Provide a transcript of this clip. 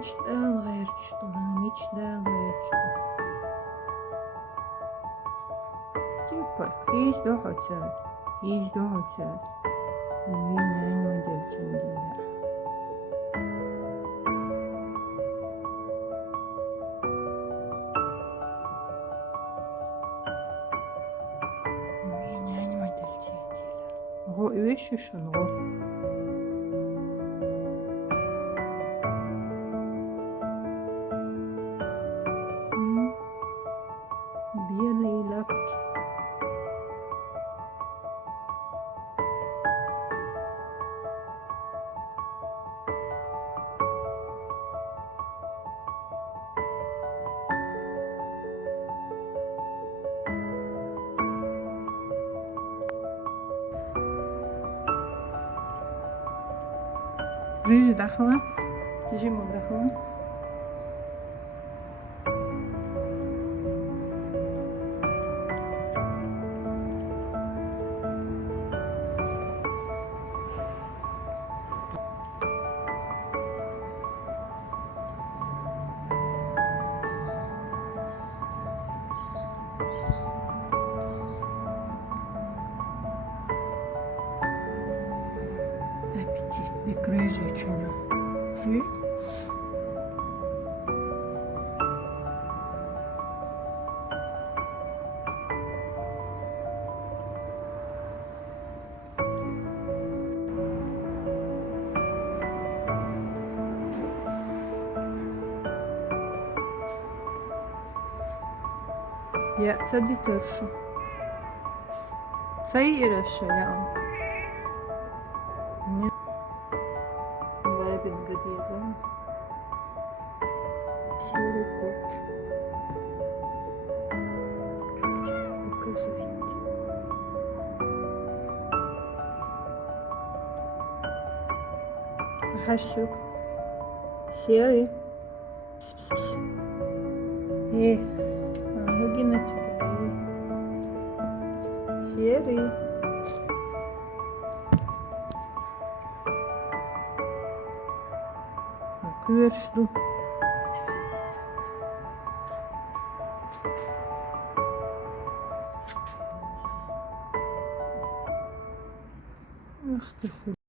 Hiç de geçtim, hiç de geçtim. Типа, hiç de hotel, hiç de hotel. Yine model çindiler. Yine model çindiler. Go üç şunu go. Белые лапки. Рыжий дахла. Тяжимо дахла. Аппетитный рыжий чуня. Я це дітершу. Це іреша я. Ні. Вебін гадізан. Сірий кот. Как тебе показывать? Хашук. Серый. Пс-пс-пс. Ноги на тебя. Серый. Bakıyor. Ах ты хуй.